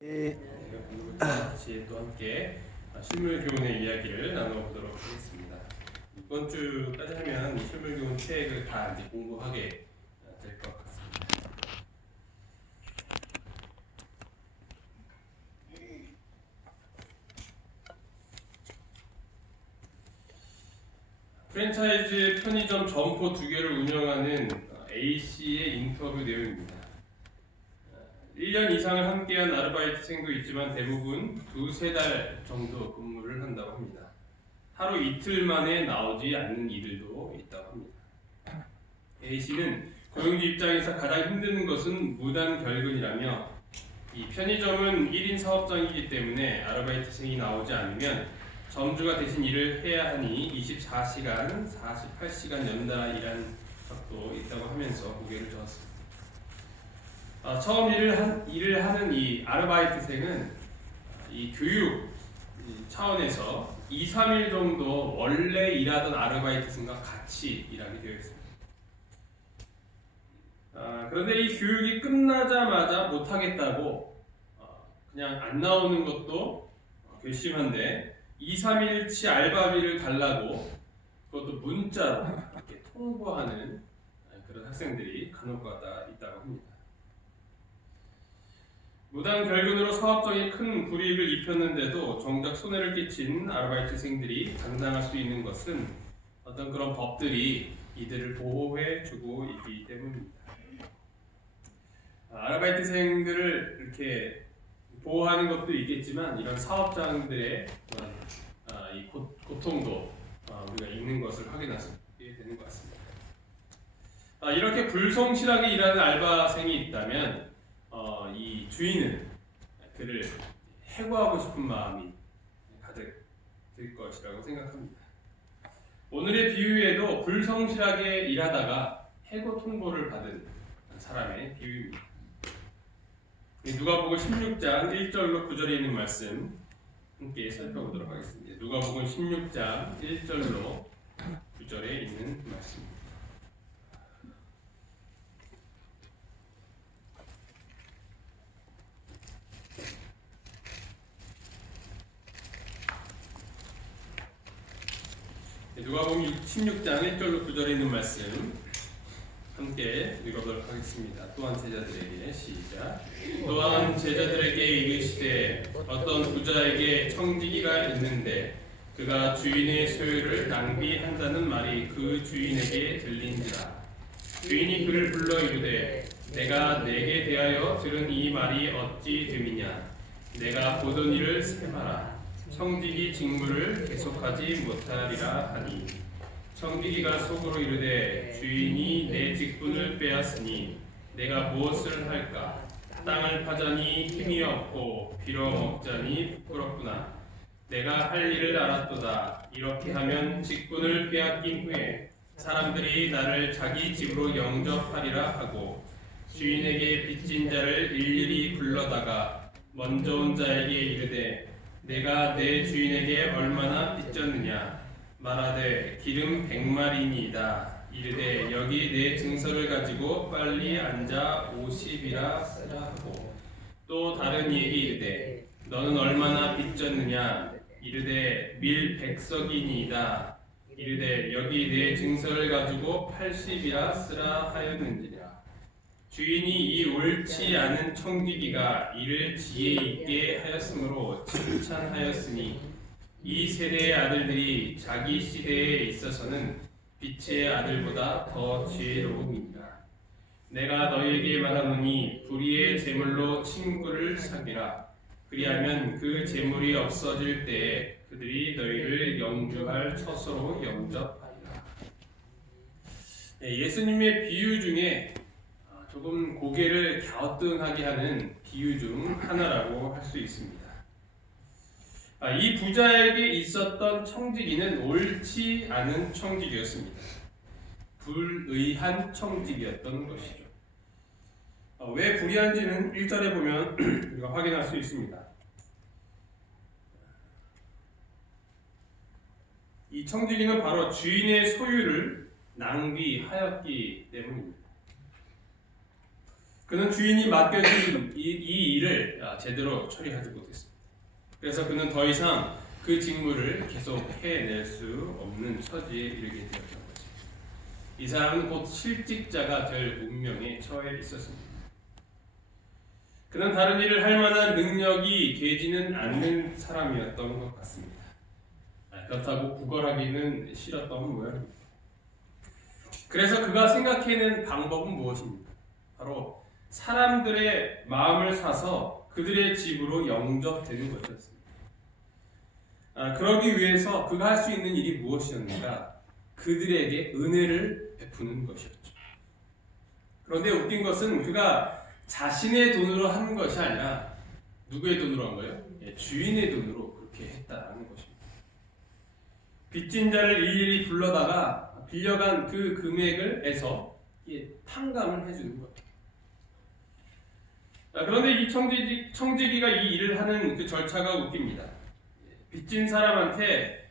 같이 또 함께 실물 교훈의 이야기를 나눠보도록 하겠습니다. 이번 주까지 하면 이 실물 교훈 책을 다 이제 공부하게 될 것 같습니다. 프랜차이즈 편의점 점포 2개를 운영하는 A씨의 인터뷰 내용입니다. 1년 이상을 함께한 아르바이트생도 있지만 대부분 2-3달 정도 근무를 한다고 합니다. 하루 이틀 만에 나오지 않는 이들도 있다고 합니다. A씨는 고용주 입장에서 가장 힘든 것은 무단 결근이라며 이 편의점은 1인 사업장이기 때문에 아르바이트생이 나오지 않으면 점주가 대신 일을 해야 하니 24시간, 48시간 연달아 일한 적도 있다고 하면서 고개를 저었습니다. 처음 일을 하는 이 아르바이트생은 이 교육 차원에서 2-3일 정도 원래 일하던 아르바이트생과 같이 일하게 되어 있습니다. 그런데 이 교육이 끝나자마자 못하겠다고 그냥 안 나오는 것도 괘씸한데 2-3일치 알바비를 달라고 그것도 문자로 이렇게 통보하는 그런 학생들이 간혹가다 있다고 합니다. 무단 결근으로 사업적인 큰 불이익을 입혔는데도 정작 손해를 끼친 아르바이트생들이 감당할 수 있는 것은 어떤 그런 법들이 이들을 보호해주고 있기 때문입니다. 아르바이트생들을 이렇게 보호하는 것도 있겠지만 이런 사업장들의 이 고통도 우리가 있는 것을 확인할 수 있게 되는 것 같습니다. 이렇게 불성실하게 일하는 알바생이 있다면 이 주인은 그를 해고하고 싶은 마음이 가득 들 것이라고 생각합니다. 오늘의 비유에도 불성실하게 일하다가 해고 통보를 받은 사람의 비유입니다. 누가복음 16장 1절로 9절에 있는 말씀 함께 살펴보도록 하겠습니다. 누가복음 16장 1절로 9절에 있는 말씀입니다. 누가복음 16장 1절로 9절에 있는 말씀 함께 읽어보도록 하겠습니다. 또한 제자들에게 시작. 또한 제자들에게 이르시되 어떤 부자에게 청지기가 있는데 그가 주인의 소유를 낭비한다는 말이 그 주인에게 들린지라. 주인이 그를 불러 이르되 내가 내게 대하여 들은 이 말이 어찌 됨이냐. 내가 보던 일을 세마라. 청지기 직무를 계속하지 못하리라 하니 청지기가 속으로 이르되 주인이 내 직분을 빼앗으니 내가 무엇을 할까? 땅을 파자니 힘이 없고 빌어먹자니 부끄럽구나. 내가 할 일을 알았도다. 이렇게 하면 직분을 빼앗긴 후에 사람들이 나를 자기 집으로 영접하리라 하고 주인에게 빚진 자를 일일이 불러다가 먼저 온 자에게 이르되 내가 내 주인에게 얼마나 빚졌느냐? 말하되 기름 100마리니이다. 이르되 여기 내 증서를 가지고 빨리 앉아 50이라 쓰라 하고 또 다른 이에게 이르되 너는 얼마나 빚졌느냐? 이르되 밀 100석이니이다. 이르되 여기 내 증서를 가지고 80이라 쓰라 하였는지라. 주인이 이 옳지 않은 청지기가 이를 지혜 있게 하였으므로 칭찬하였으니 이 세대의 아들들이 자기 시대에 있어서는 빛의 아들보다 더 지혜로움이니라. 내가 너희에게 말하노니 불의의 재물로 친구를 사귀라. 그리하면 그 재물이 없어질 때에 그들이 너희를 영주할 처소로 영접하리라. 예수님의 비유 중에 조금 고개를 갸우뚱하게 하는 비유 중 하나라고 할 수 있습니다. 이 부자에게 있었던 청지기는 옳지 않은 청지기였습니다. 불의한 청지기였던 것이죠. 왜 불의한지는 1절에 보면 우리가 확인할 수 있습니다. 이 청지기는 바로 주인의 소유를 낭비하였기 때문입니다. 그는 주인이 맡겨진 이 일을 제대로 처리하지 못했습니다. 그래서 그는 더 이상 그 직무를 계속 해낼 수 없는 처지에 이르게 되었던 거죠. 이 사람은 곧 실직자가 될 운명에 처해 있었습니다. 그는 다른 일을 할 만한 능력이 되지는 않는 사람이었던 것 같습니다. 그렇다고 구걸하기는 싫었던 모양입니다. 그래서 그가 생각해낸 방법은 무엇입니까? 바로 사람들의 마음을 사서 그들의 집으로 영접되는 것이었습니다. 그러기 위해서 그가 할 수 있는 일이 무엇이었는가? 그들에게 은혜를 베푸는 것이었죠. 그런데 웃긴 것은 그가 자신의 돈으로 한 것이 아니라 누구의 돈으로 한 거예요? 주인의 돈으로 그렇게 했다는 것입니다. 빚진 자를 일일이 불러다가 빌려간 그 금액을 해서 탕감을 해주는 거예요. 그런데 이 청지기가 이 일을 하는 그 절차가 웃깁니다. 빚진 사람한테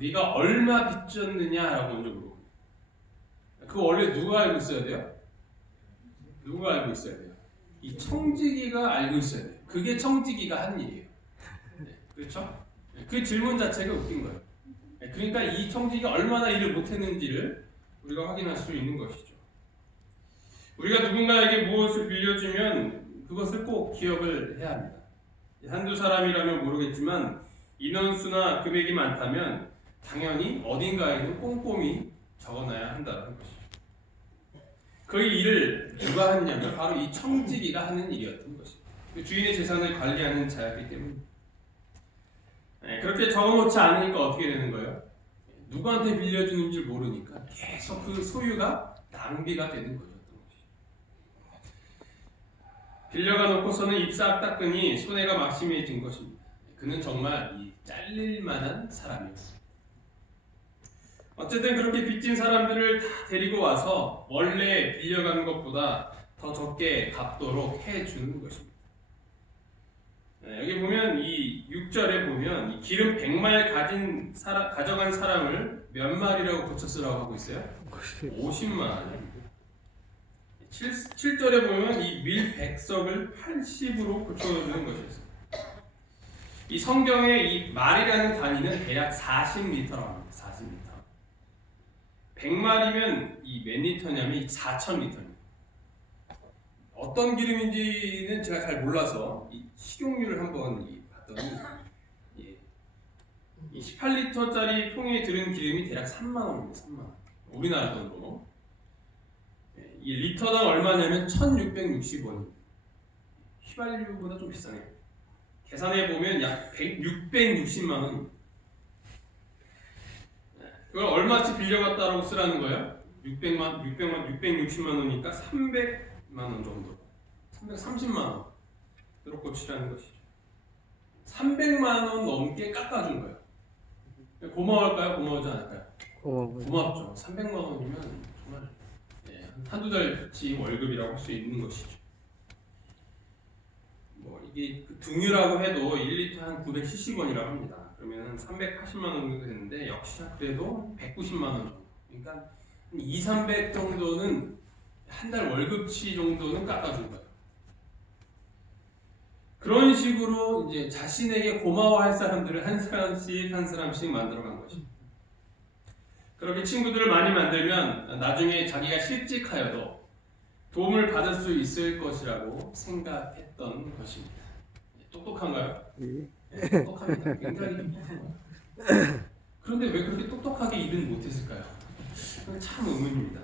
네가 얼마 빚졌느냐라고 먼저 물어봅니다. 그거 원래 누가 알고 있어야 돼요? 누가 알고 있어야 돼요? 이 청지기가 알고 있어야 돼요. 그게 청지기가 하는 일이에요. 그렇죠? 그 질문 자체가 웃긴 거예요. 그러니까 이 청지기가 얼마나 일을 못했는지를 우리가 확인할 수 있는 것이죠. 우리가 누군가에게 무엇을 빌려주면 그것을 꼭 기억을 해야 합니다. 한두 사람이라면 모르겠지만 인원수나 금액이 많다면 당연히 어딘가에는 꼼꼼히 적어놔야 한다는 것이죠. 그 일을 누가 했냐면 바로 이 청지기가 하는 일이었던 것이죠. 주인의 재산을 관리하는 자였기 때문입니다. 그렇게 적어놓지 않으니까 어떻게 되는 거예요? 누구한테 빌려주는지 모르니까 계속 그 소유가 낭비가 되는 거였던 것이죠. 빌려가 놓고서는 입 싹 닦으니 손해가 막심해진 것입니다. 그는 정말 잘릴 만한 사람이었습니다. 어쨌든 그렇게 빚진 사람들을 다 데리고 와서 원래 빌려가는 것보다 더 적게 갚도록 해주는 것입니다. 여기 보면 이 6절에 보면 이 기름 100마리 가져간 사람을 몇 마리라고 고쳐 쓰라고 하고 있어요? 50마리. 7절에 보면 이 밀 100석을 80으로 고쳐주는 것이었습니다. 이 성경의 이 말이라는 단위는 대략 40리터라고 합니다. 40리터. 100마리면 이 몇 리터냐면 4,000리터입니다. 어떤 기름인지는 제가 잘 몰라서 이 식용유를 한번 봤더니 이 18리터짜리 통에 들은 기름이 대략 3만 원입니다. 3만 원. 우리나라 돈으로. 이 리터당 얼마냐면 1,660원입니다. 휘발유보다 좀 비싸네요. 계산해 보면 약 660만 원입니다. 그걸 얼마치 빌려갔다라고 쓰라는 거예요? 660만 원이니까 300만 원 정도, 330만 원으로 고치라는 것이죠. 300만 원 넘게 깎아준 거예요. 고마울까요? 고마우지 않을까요? 고맙죠. 300만 원이면 정말 한두 달치 월급이라고 할 수 있는 것이죠. 이게 등유라고 해도 1리터 한 970원이라고 합니다. 그러면 380만 원 정도 되는데 역시 그래도 190만 원 정도. 그러니까 2, 300 정도는 한 달 월급치 정도는 깎아준 거예요. 그런 식으로 이제 자신에게 고마워할 사람들을 한 사람씩 만들어간 것입니다. 그렇게 친구들을 많이 만들면 나중에 자기가 실직하여도 도움을 받을 수 있을 것이라고 생각했던 것입니다. 똑똑한가요? 네, 똑똑합니다. 굉장히 똑똑한 거예요. 그런데 왜 그렇게 똑똑하게 일은 못했을까요? 참 의문입니다.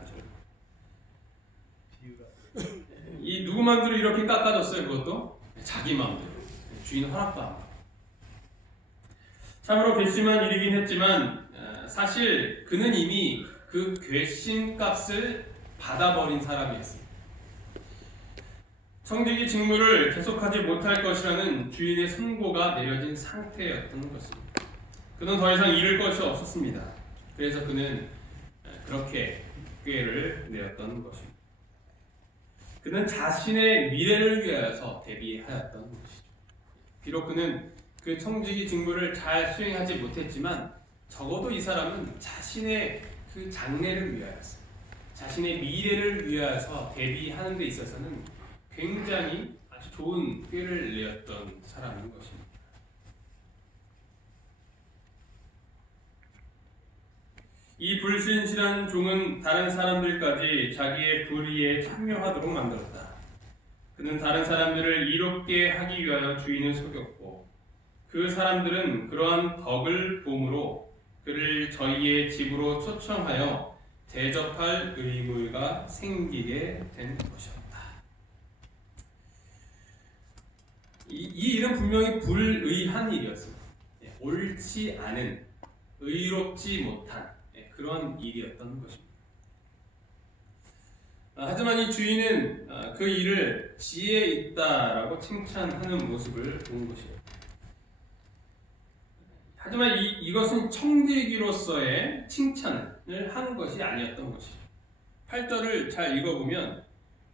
이 누구 마음대로 이렇게 깎아줬어요? 그것도 자기 마음대로. 주인 허락도 안 받고. 참으로 괘씸한 일이긴 했지만 사실 그는 이미 그 괘씸값을 받아버린 사람이었습니다. 청지기 직무를 계속하지 못할 것이라는 주인의 선고가 내려진 상태였던 것입니다. 그는 더 이상 잃을 것이 없었습니다. 그래서 그는 그렇게 꾀를 내었던 것입니다. 그는 자신의 미래를 위하여서 대비하였던 것이죠. 비록 그는 그 청지기 직무를 잘 수행하지 못했지만 적어도 이 사람은 자신의 그 장래를 위하여서, 자신의 미래를 위하여서 대비하는 데 있어서는 굉장히 아주 좋은 꾀를 내었던 사람인 것입니다. 이 불신실한 종은 다른 사람들까지 자기의 불의에 참여하도록 만들었다. 그는 다른 사람들을 이롭게 하기 위하여 주인을 속였고 그 사람들은 그러한 덕을 보므로 그를 저희의 집으로 초청하여 대접할 의무가 생기게 된 것이었다. 이 일은 분명히 불의한 일이었습니다. 옳지 않은, 의롭지 못한 그런 일이었던 것입니다. 하지만 이 주인은 그 일을 지혜 있다라고 칭찬하는 모습을 본 것이에요. 하지만 이것은 청지기로서의 칭찬을 한 것이 아니었던 것이죠. 8절을 잘 읽어보면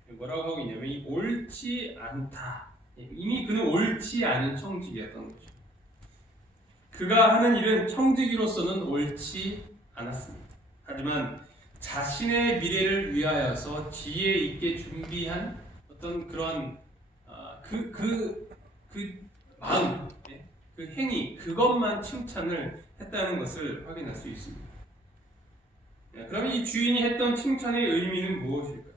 뭐라고 하고 있냐면 이 옳지 않다. 이미 그는 옳지 않은 청지기였던 것이죠. 그가 하는 일은 청지기로서는 옳지 않았습니다. 하지만 자신의 미래를 위하여서 지혜 있게 준비한 어떤 그런 그 마음, 그 행위, 그것만 칭찬을 했다는 것을 확인할 수 있습니다. 그러면 이 주인이 했던 칭찬의 의미는 무엇일까요?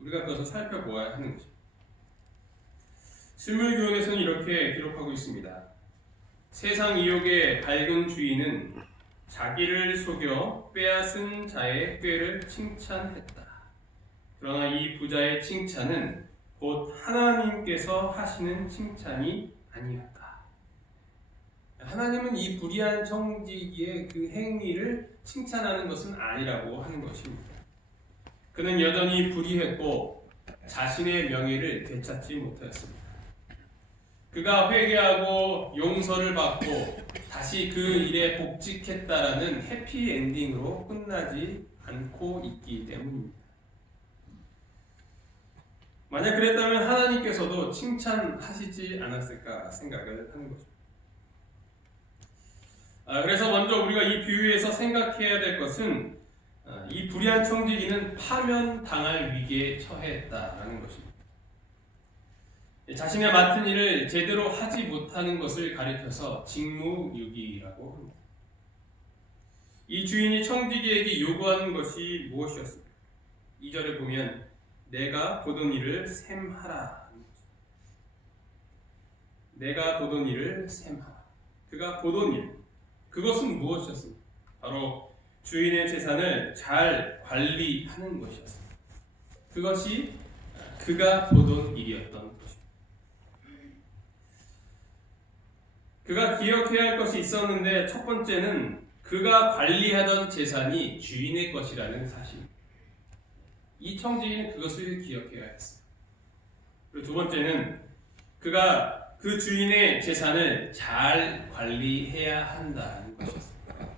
우리가 그것을 살펴보아야 하는 것입니다. 실물교훈에서는 이렇게 기록하고 있습니다. 세상 이욕의 밝은 주인은 자기를 속여 빼앗은 자의 꾀를 칭찬했다. 그러나 이 부자의 칭찬은 곧 하나님께서 하시는 칭찬이 아니었다. 하나님은 이 불의한 청지기의 그 행위를 칭찬하는 것은 아니라고 하는 것입니다. 그는 여전히 불의했고 자신의 명예를 되찾지 못하였습니다. 그가 회개하고 용서를 받고 다시 그 일에 복직했다라는 해피엔딩으로 끝나지 않고 있기 때문입니다. 만약 그랬다면 하나님께서도 칭찬하시지 않았을까 생각을 하는 거죠. 그래서 먼저 우리가 이 비유에서 생각해야 될 것은 이 불의한 청지기는 파면당할 위기에 처했다라는 것입니다. 자신의 맡은 일을 제대로 하지 못하는 것을 가리켜서 직무유기라고 합니다. 이 주인이 청지기에게 요구하는 것이 무엇이었습니까? 2절에 보면 내가 보던 일을 셈하라. 내가 보던 일을 셈하라. 그가 보던 일, 그것은 무엇이었습니까? 바로 주인의 재산을 잘 관리하는 것이었습니다. 그것이 그가 보던 일이었던 것입니다. 그가 기억해야 할 것이 있었는데 첫 번째는 그가 관리하던 재산이 주인의 것이라는 사실. 이 청지기는 그것을 기억해야 했어요. 그리고 두 번째는 그가 그 주인의 재산을 잘 관리해야 한다는 것이었습니다.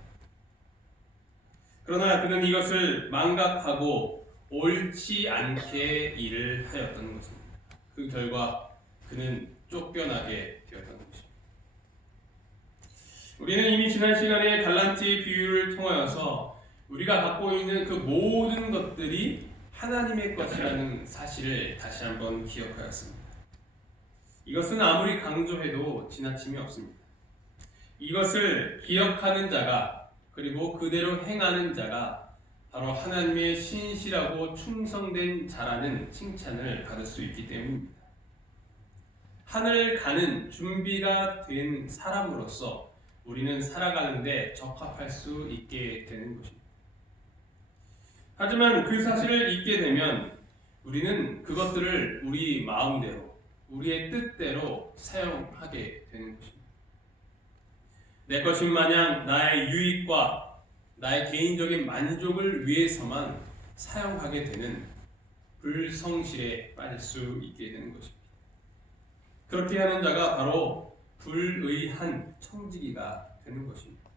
그러나 그는 이것을 망각하고 옳지 않게 일을 하였던 것입니다. 그 결과 그는 쫓겨나게 되었던 것입니다. 우리는 이미 지난 시간에 달란트의 비유를 통하여서 우리가 갖고 있는 그 모든 것들이 하나님의 것이라는 사실을 다시 한번 기억하였습니다. 이것은 아무리 강조해도 지나침이 없습니다. 이것을 기억하는 자가 그리고 그대로 행하는 자가 바로 하나님의 신실하고 충성된 자라는 칭찬을 받을 수 있기 때문입니다. 하늘 가는 준비가 된 사람으로서 우리는 살아가는데 적합할 수 있게 되는 것입니다. 하지만 그 사실을 잊게 되면 우리는 그것들을 우리 마음대로, 우리의 뜻대로 사용하게 되는 것입니다. 내 것인 마냥 나의 유익과 나의 개인적인 만족을 위해서만 사용하게 되는 불성실에 빠질 수 있게 되는 것입니다. 그렇게 하는 자가 바로 불의한 청지기가 되는 것입니다.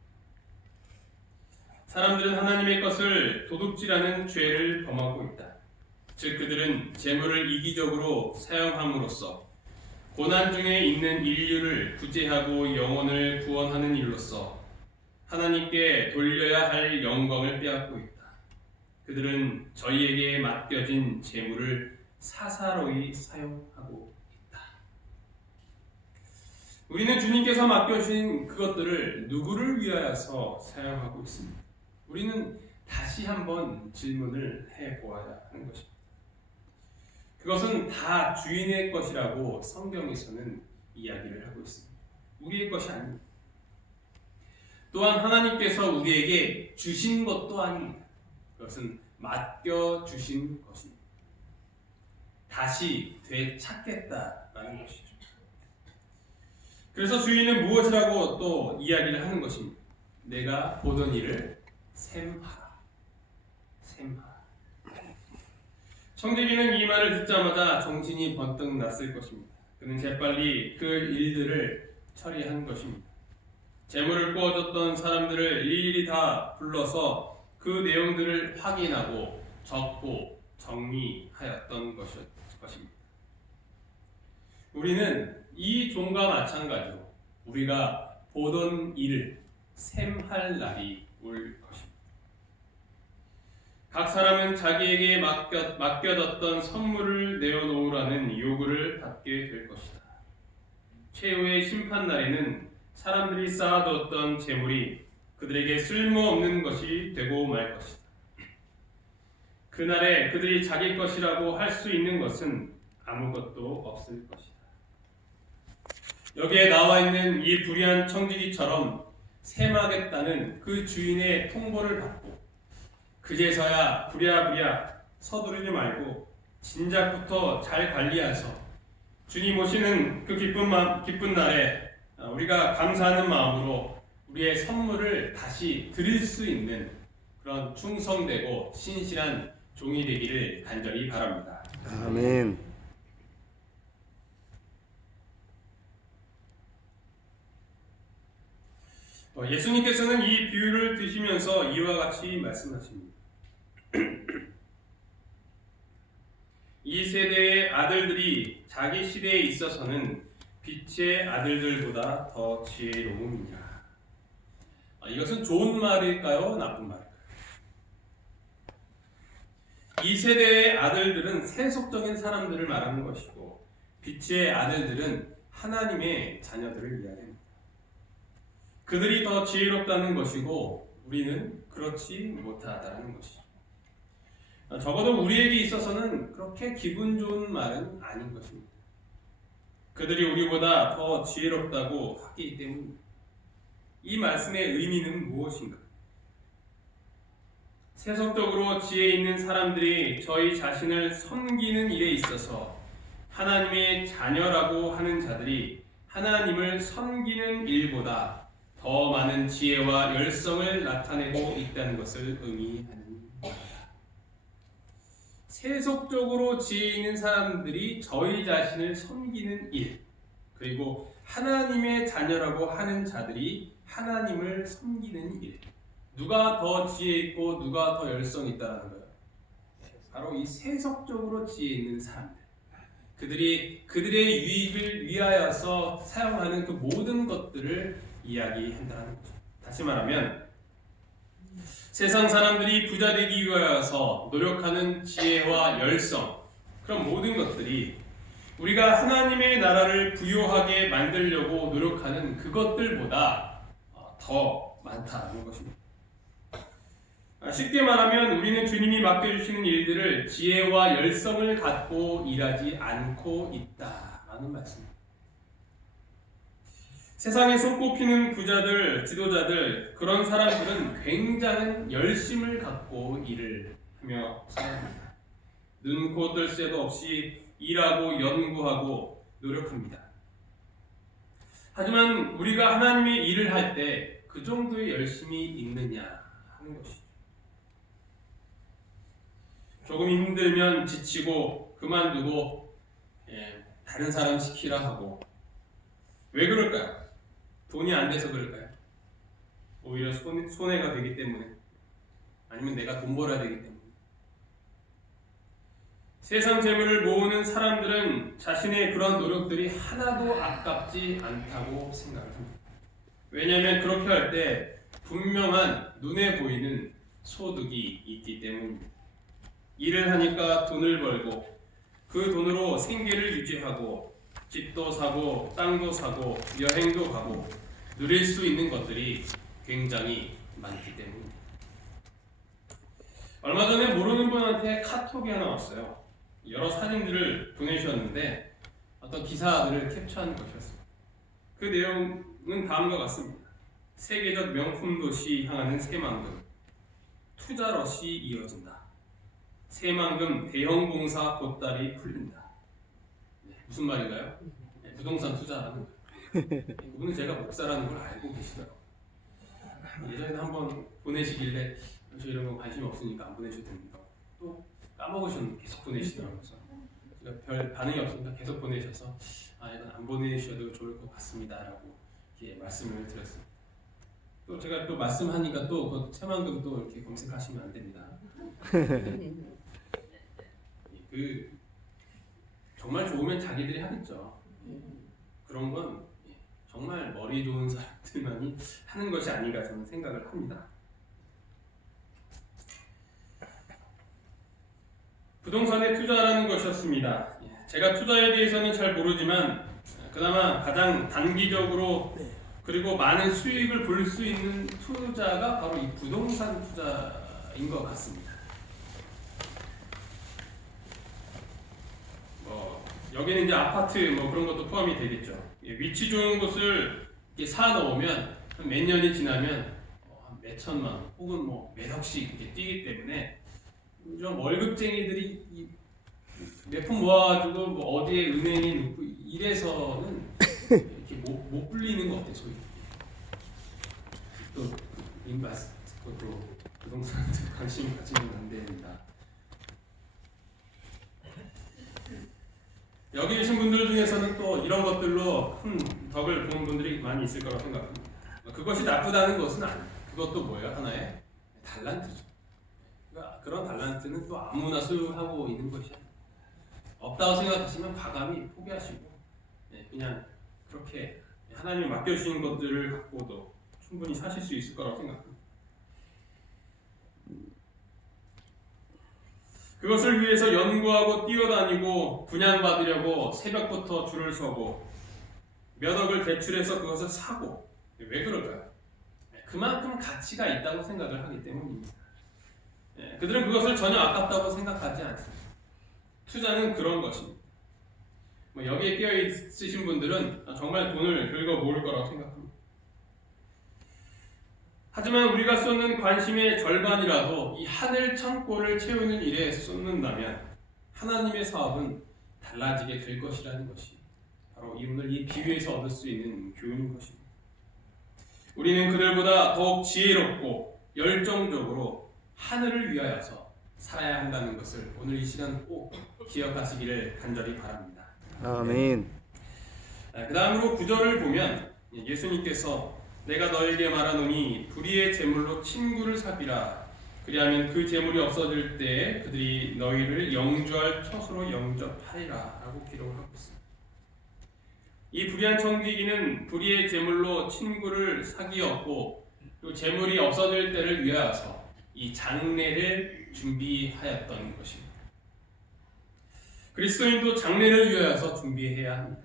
사람들은 하나님의 것을 도둑질하는 죄를 범하고 있다. 즉 그들은 재물을 이기적으로 사용함으로써 고난 중에 있는 인류를 구제하고 영혼을 구원하는 일로서 하나님께 돌려야 할 영광을 빼앗고 있다. 그들은 저희에게 맡겨진 재물을 사사로이 사용하고 있다. 우리는 주님께서 맡겨주신 그것들을 누구를 위하여서 사용하고 있습니다. 우리는 다시 한번 질문을 해보아야 하는 것입니다. 그것은 다 주인의 것이라고 성경에서는 이야기를 하고 있습니다. 우리의 것이 아닙니다. 또한 하나님께서 우리에게 주신 것도 아닙니다. 그것은 맡겨주신 것입니다. 다시 되찾겠다라는 것이죠. 그래서 주인은 무엇이라고 또 이야기를 하는 것입니다. 내가 보던 일을 셈하라. 셈하라. 청지기는 이 말을 듣자마자 정신이 번뜩 났을 것입니다. 그는 재빨리 그 일들을 처리한 것입니다. 재물을 꾸어줬던 사람들을 일일이 다 불러서 그 내용들을 확인하고 적고 정리하였던 것입니다. 우리는 이 종과 마찬가지로 우리가 보던 일을 셈할 날이 올 것입니다. 각 사람은 자기에게 맡겨졌던 선물을 내어놓으라는 요구를 받게 될 것이다. 최후의 심판날에는 사람들이 쌓아두었던 재물이 그들에게 쓸모없는 것이 되고 말 것이다. 그날에 그들이 자기 것이라고 할 수 있는 것은 아무것도 없을 것이다. 여기에 나와 있는 이 불의한 청지기처럼 셈하겠다는 그 주인의 통보를 받고 그제서야 부랴부랴 서두르지 말고 진작부터 잘 관리해서 주님 오시는 그 기쁜 날에 우리가 감사하는 마음으로 우리의 선물을 다시 드릴 수 있는 그런 충성되고 신실한 종이 되기를 간절히 바랍니다. 아멘. 예수님께서는 이 비유를 드시면서 이와 같이 말씀하십니다. 이 세대의 아들들이 자기 시대에 있어서는 빛의 아들들보다 더 지혜로우니라. 이것은 좋은 말일까요? 나쁜 말일까요? 이 세대의 아들들은 세속적인 사람들을 말하는 것이고 빛의 아들들은 하나님의 자녀들을 이야기합니다. 그들이 더 지혜롭다는 것이고 우리는 그렇지 못하다는 것이죠. 적어도 우리에게 있어서는 그렇게 기분 좋은 말은 아닌 것입니다. 그들이 우리보다 더 지혜롭다고 하기 때문입니다. 이 말씀의 의미는 무엇인가? 세속적으로 지혜 있는 사람들이 저희 자신을 섬기는 일에 있어서 하나님의 자녀라고 하는 자들이 하나님을 섬기는 일보다 더 많은 지혜와 열성을 나타내고 있다는 것을 의미하는 것입니다. 세속적으로 지혜 있는 사람들이 저희 자신을 섬기는 일, 그리고 하나님의 자녀라고 하는 자들이 하나님을 섬기는 일, 누가 더 지혜 있고 누가 더 열성 있다는 거예요? 바로 이 세속적으로 지혜 있는 사람들, 그들이 그들의 유익을 위하여서 사용하는 그 모든 것들을 이야기한다는 거죠. 다시 말하면 세상 사람들이 부자 되기 위하여서 노력하는 지혜와 열성, 그런 모든 것들이 우리가 하나님의 나라를 부요하게 만들려고 노력하는 그것들보다 더 많다는 것입니다. 쉽게 말하면 우리는 주님이 맡겨주시는 일들을 지혜와 열성을 갖고 일하지 않고 있다라는 말씀입니다. 세상에 손꼽히는 부자들, 지도자들, 그런 사람들은 굉장한 열심을 갖고 일을 하며 살아갑니다. 눈, 코, 뜰 새도 없이 일하고 연구하고 노력합니다. 하지만 우리가 하나님의 일을 할 때 그 정도의 열심이 있느냐 하는 것이죠. 조금 힘들면 지치고 그만두고 다른 사람 시키라 하고. 왜 그럴까요? 돈이 안 돼서 그럴까요? 오히려 손해가 되기 때문에, 아니면 내가 돈 벌어야 되기 때문에. 세상 재물을 모으는 사람들은 자신의 그런 노력들이 하나도 아깝지 않다고 생각을 합니다. 왜냐하면 그렇게 할 때 분명한 눈에 보이는 소득이 있기 때문입니다. 일을 하니까 돈을 벌고 그 돈으로 생계를 유지하고 집도 사고 땅도 사고 여행도 가고 누릴 수 있는 것들이 굉장히 많기 때문입니다. 얼마 전에 모르는 분한테 카톡이 하나 왔어요. 여러 사진들을 보내주셨는데 어떤 기사들을 캡처한 것이었습니다. 그 내용은 다음과 같습니다. 세계적 명품 도시 향하는 새만금, 투자 러시 이어진다. 새만금 대형 공사 보따리 풀린다. 무슨 말인가요? 부동산 투자라는 거예요. 그분은 제가 목사라는 걸 알고 계시더라고요. 예전에 한번 보내시길래 저 이런 거 관심 없으니까 안 보내셔도 됩니다. 또 까먹으셨는데 계속 보내시더라고요. 제가 별 반응이 없으니까 계속 보내셔서 이건 안 보내셔도 좋을 것 같습니다라고 이렇게 말씀을 드렸습니다. 또 제가 또 말씀하니까 또 그 새만금 또 이렇게 검색하시면 안 됩니다. 그 정말 좋으면 자기들이 하겠죠. 그런 건 정말 머리 좋은 사람들만이 하는 것이 아닌가 저는 생각을 합니다. 부동산에 투자라는 것이었습니다. 제가 투자에 대해서는 잘 모르지만 그나마 가장 단기적으로 그리고 많은 수익을 볼 수 있는 투자가 바로 이 부동산 투자인 것 같습니다. 여기는 이제 아파트 그런 것도 포함이 되겠죠. 위치 좋은 곳을 이렇게 사 놓으면 몇 년이 지나면 몇 천만 원 혹은 몇 억씩 이렇게 뛰기 때문에 좀 월급쟁이들이 몇 푼 모아가지고 어디에 은행에 넣고 이래서는 이렇게 못 불리는 것 같아요. 소위 또 인바스 그것도 부동산 관심 가지면 안 됩니다. 여기 계신 분들 중에서는 또 이런 것들로 큰 덕을 보는 분들이 많이 있을 거라고 생각합니다. 그것이 나쁘다는 것은 아니에요. 그것도 뭐예요? 하나의 달란트죠. 그러니까 그런 달란트는 또 아무나 소유하고 있는 것이 아니에요. 없다고 생각하시면 과감히 포기하시고 그냥 그렇게 하나님이 맡겨주신 것들을 갖고도 충분히 사실 수 있을 거라고 생각합니다. 그것을 위해서 연구하고 뛰어다니고 분양받으려고 새벽부터 줄을 서고 몇 억을 대출해서 그것을 사고 왜 그럴까요? 그만큼 가치가 있다고 생각을 하기 때문입니다. 그들은 그것을 전혀 아깝다고 생각하지 않습니다. 투자는 그런 것입니다. 여기에 끼어 있으신 분들은 정말 돈을 긁어 모을 거라고 생각합니다. 하지만 우리가 쏟는 관심의 절반이라도 이 하늘 창고를 채우는 일에 쏟는다면 하나님의 사업은 달라지게 될 것이라는 것이 바로 오늘 이 비유에서 얻을 수 있는 교훈인 것입니다. 우리는 그들보다 더욱 지혜롭고 열정적으로 하늘을 위하여서 살아야 한다는 것을 오늘 이 시간 꼭 기억하시기를 간절히 바랍니다. 아멘. 그 다음으로 9절을 보면 예수님께서 내가 너에게 말하노니 불의의 제물로 친구를 사귀라. 그리하면 그 제물이 없어질 때 그들이 너희를 영주할 처소로 영접하리라 라고 기록을 하고 있습니다. 이 불의한 청지기는 불의의 제물로 친구를 사귀었고 또 제물이 없어질 때를 위하여서 이 장례를 준비하였던 것입니다. 그리스도인도 장례를 위하여서 준비해야 합니다.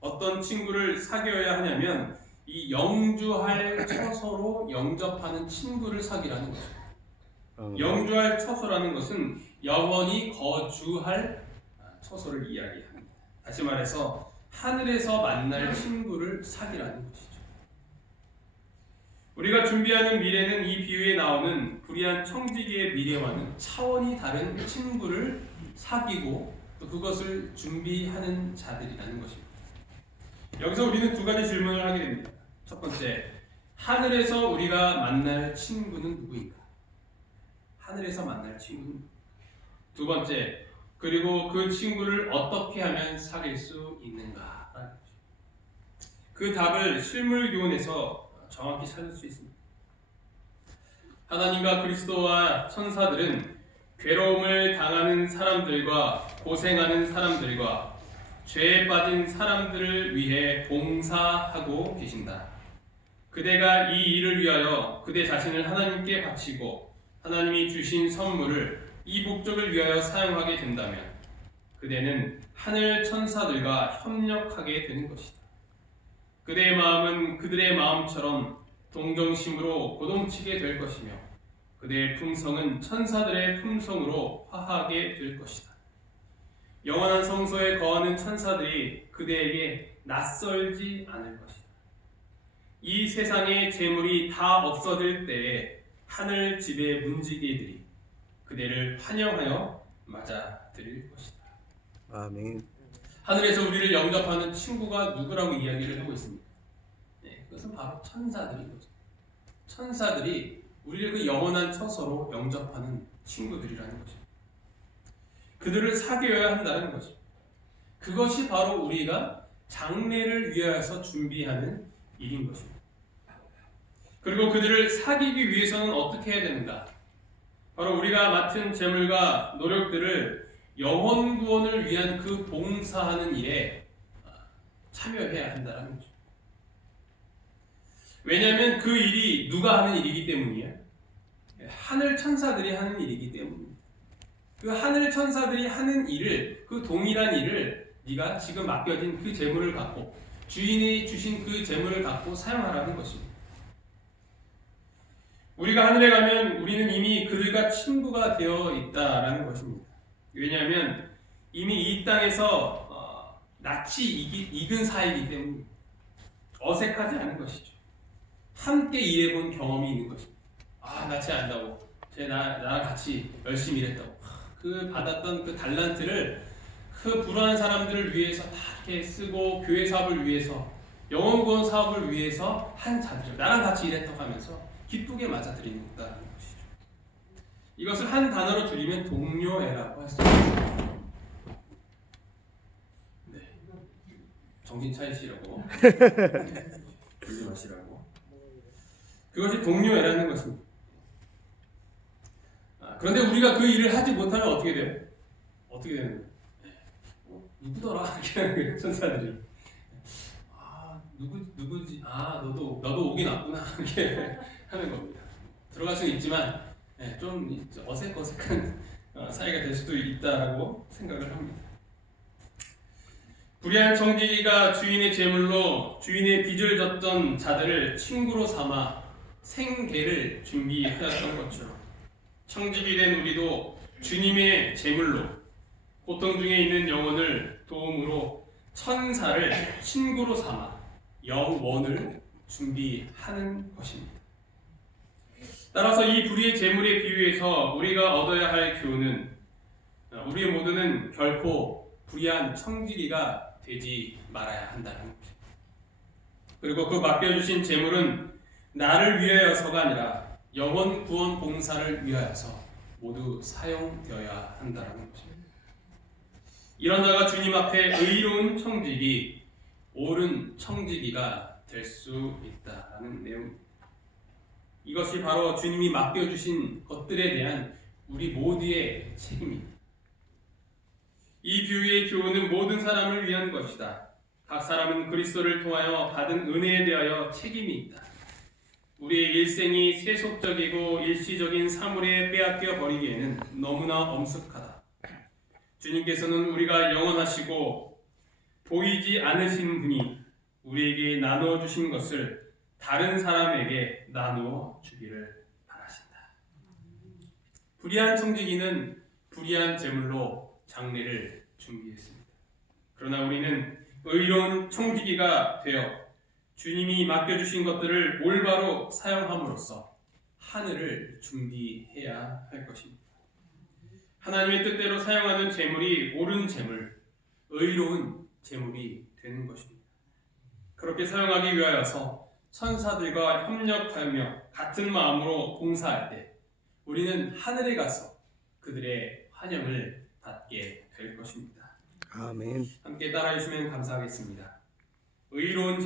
어떤 친구를 사귀어야 하냐면 이 영주할 처소로 영접하는 친구를 사귀라는 것입니다. 영주할 처소라는 것은 영원히 거주할 처소를 이야기합니다. 다시 말해서 하늘에서 만날 친구를 사귀라는 것이죠. 우리가 준비하는 미래는 이 비유에 나오는 불의한 청지기의 미래와는 차원이 다른 친구를 사귀고 또 그것을 준비하는 자들이라는 것입니다. 여기서 우리는 두 가지 질문을 하게 됩니다. 첫 번째, 하늘에서 우리가 만날 친구는 누구인가? 하늘에서 만날 친구는 두 번째, 그리고 그 친구를 어떻게 하면 사귈 수 있는가? 그 답을 실물 교훈에서 정확히 찾을 수 있습니다. 하나님과 그리스도와 천사들은 괴로움을 당하는 사람들과 고생하는 사람들과 죄에 빠진 사람들을 위해 봉사하고 계신다. 그대가 이 일을 위하여 그대 자신을 하나님께 바치고 하나님이 주신 선물을 이 목적을 위하여 사용하게 된다면 그대는 하늘 천사들과 협력하게 되는 것이다. 그대의 마음은 그들의 마음처럼 동정심으로 고동치게 될 것이며 그대의 품성은 천사들의 품성으로 화하게 될 것이다. 영원한 성소에 거하는 천사들이 그대에게 낯설지 않을 것이다. 이 세상의 재물이 다 없어질 때에 하늘 집의 문지기들이 그대를 환영하여 맞아들일 것이다. 아멘. 하늘에서 우리를 영접하는 친구가 누구라고 이야기를 하고 있습니다. 네, 그것은 바로 천사들이거죠. 천사들이 우리를 그 영원한 처소로 영접하는 친구들이라는 것입니다. 그들을 사귀어야 한다는 것입니다. 그것이 바로 우리가 장래를 위하여서 준비하는 일인 것입니다. 그리고 그들을 사귀기 위해서는 어떻게 해야 되는가? 바로 우리가 맡은 재물과 노력들을 영혼 구원을 위한 그 봉사하는 일에 참여해야 한다는 거죠. 왜냐하면 그 일이 누가 하는 일이기 때문이에요. 하늘 천사들이 하는 일이기 때문입니다. 그 하늘 천사들이 하는 일을, 그 동일한 일을 네가 지금 맡겨진 그 재물을 갖고, 주인이 주신 그 재물을 갖고 사용하라는 것입니다. 우리가 하늘에 가면 우리는 이미 그들과 친구가 되어 있다라는 것입니다. 왜냐하면 이미 이 땅에서 낯이 익은 사이이기 때문에 어색하지 않은 것이죠. 함께 일해본 경험이 있는 것입니다. 낯이 안다고 나랑 같이 열심히 일했다고 그 받았던 그 달란트를 그 불우한 사람들을 위해서 다 이렇게 쓰고 교회 사업을 위해서 영혼구원 사업을 위해서 한 자들 나랑 같이 일했다고 하면서 기쁘게 맞아들이는 것이죠. 이것을 한 단어로 줄이면 동료애라고 할 수 있습니다. 네. 정신 차리시라고 불지 마시라고. 그것이 동료애라는 것입니다. 그런데 우리가 그 일을 하지 못하면 어떻게 돼요? 어떻게 되는 거예요? 누구더라? 이렇게 천사들이 누구지? 너도 오긴 왔구나. 이렇게 하는 겁니다. 들어갈 수는 있지만 좀 어색한 사이가 될 수도 있다라고 생각을 합니다. 불의한 청지기가 주인의 재물로 주인의 빚을 졌던 자들을 친구로 삼아 생계를 준비하였던 것처럼 청지기 된 우리도 주님의 재물로 고통 중에 있는 영혼을 도움으로 천사를 친구로 삼아 영원을 준비하는 것입니다. 따라서 이 불의의 재물에 비유해서 우리가 얻어야 할 교훈은 우리 모두는 결코 불의한 청지기가 되지 말아야 한다는 것입니다. 그리고 그 맡겨주신 재물은 나를 위하여서가 아니라 영혼 구원 봉사를 위하여서 모두 사용되어야 한다는 것입니다. 이런 자가 주님 앞에 의로운 청지기, 옳은 청지기가 될 수 있다는 내용입니다. 이것이 바로 주님이 맡겨주신 것들에 대한 우리 모두의 책임입니다. 이 비유의 교훈은 모든 사람을 위한 것이다. 각 사람은 그리스도를 통하여 받은 은혜에 대하여 책임이 있다. 우리의 일생이 세속적이고 일시적인 사물에 빼앗겨 버리기에는 너무나 엄습하다. 주님께서는 우리가 영원하시고 보이지 않으시는 분이 우리에게 나누어 주신 것을 다른 사람에게 나누어 주기를 바라신다. 불의한 청지기는 불의한 재물로 장례를 준비했습니다. 그러나 우리는 의로운 청지기가 되어 주님이 맡겨주신 것들을 올바로 사용함으로써 하늘을 준비해야 할 것입니다. 하나님의 뜻대로 사용하는 재물이 옳은 재물, 의로운 재물이 되는 것입니다. 그렇게 사용하기 위하여서 천사들과 협력하며 같은 마음으로 봉사할 때 우리는 하늘에 가서 그들의 환영을 받게 될 것입니다. 아멘. 함께 따라해 주시면 감사하겠습니다. 의로운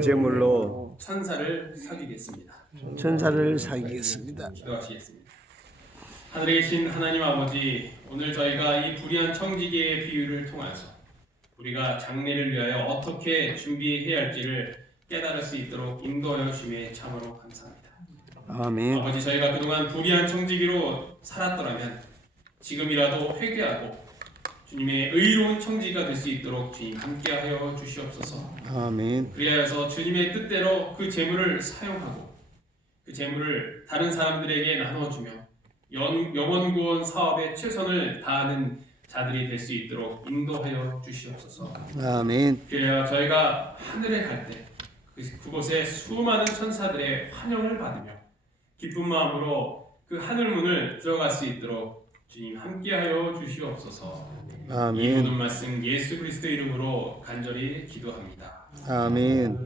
재물로 천사를 사귀겠습니다. 천사를 사귀겠습니다. 기도하시겠습니다. 하늘에 계신 하나님 아버지, 오늘 저희가 이 불의한 청지기의 비유를 통해서 우리가 장례를 위하여 어떻게 준비해야 할지를 깨달을 수 있도록 인도하여 주심에 참으로 감사합니다. 아멘. 아버지, 저희가 그동안 불의한 청지기로 살았더라면 지금이라도 회개하고 주님의 의로운 청지가 될 수 있도록 주님 함께하여 주시옵소서. 아멘. 그리하여서 주님의 뜻대로 그 재물을 사용하고 그 재물을 다른 사람들에게 나눠주며 영혼 구원 사업에 최선을 다하는 자들이 될 수 있도록 인도하여 주시옵소서. 아멘. 그래야 저희가 하늘에 갈 때 그곳에 수많은 천사들의 환영을 받으며 기쁜 마음으로 그 하늘 문을 들어갈 수 있도록 주님 함께하여 주시옵소서. 이 아멘. 모든 말씀 예수 그리스도 이름으로 간절히 기도합니다. 아멘.